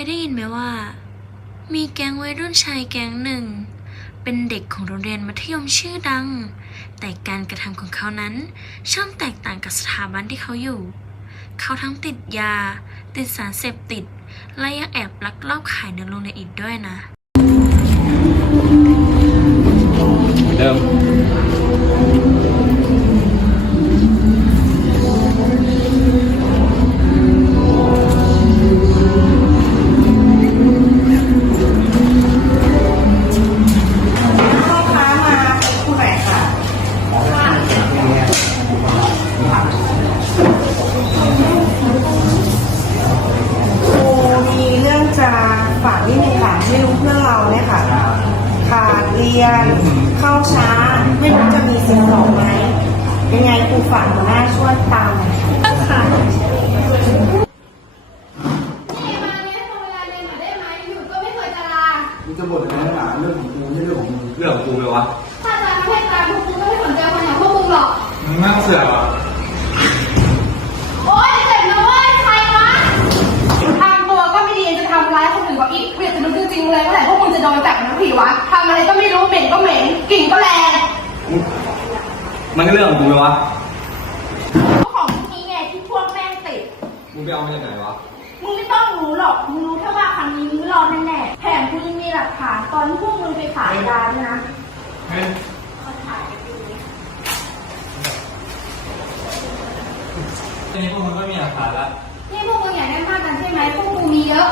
ยได้ยินไหมว่า มีแก๊งวัยรุ่นชายแก๊งหนึ่ง เป็นเด็กของโรงเรียนมัธยมชื่อดัง แต่การกระทำของเขานั้นช่างแตกต่างกับสถาบันที่เขาอยู่ เขาทั้งติดยา ติดสารเสพติด และยังแอบลักลอบขายในโรงเรียนอีกด้วยนะ รียน เข้าช้า ไม่รู้จะมีสิทธิ์สอบไหม ยังไงครูฝากหัวหน้าช่วยตามหน่อยค่ะนี่มาเรียนทำเวลาเรียนหน่อยได้ไหมหยุดก็ไม่เคยจะลามึงจะบ่นอะไรนักหนาเรื่องของกูไม่ใช่เรื่องของมึงเรื่องของกูไหมวะ ถ้าอาจารย์ไม่ให้ตามพวกมึงก็ไม่สนใจคนอย่างพวกมึงหรอกมึงนั่งเสือก นจับนะผีวะทำอะไรก็ไม่รู้เหม็นก็เหม็นกลิ่นก็แรงมันก็เรื่องของกูไหมวะก็ของพวกนี้ไงที่พวกแม่งติด มึงไปเอามาจากไหนวะ มึงไม่ต้องรู้หรอก มึงรู้แค่ว่าครั้งนี้มึงไม่รอดแน่ๆแถมกูยังมีหลักฐานตอนที่พวกมึงไปขายยาด้วยนะเฮ้ยทีนี้พวกมึงก็มีหลักฐานละนี่พวกมึงอยากได้มากกันใช่ไหมพวกกูมีเยอะ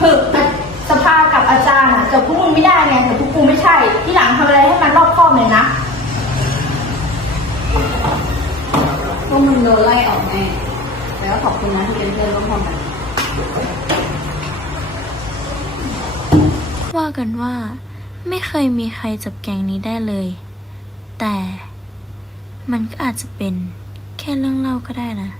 ฝึกสภากับอาจารย์อะกับพวกมึงไม่ได้ไงแต่พวกกูไม่ใช่ ที่หลังทำอะไรให้มันรอบคอบหน่อยนะพวกมึงโดนไล่ออกแน่แต่ก็ขอบคุณนะที่เป็นเพื่อนร่วมห้องกันว่ากันว่า ไม่เคยมีใครจับแก๊งนี้ได้เลย แต่มันก็อาจจะเป็นแค่เรื่องเล่าก็ได้นะ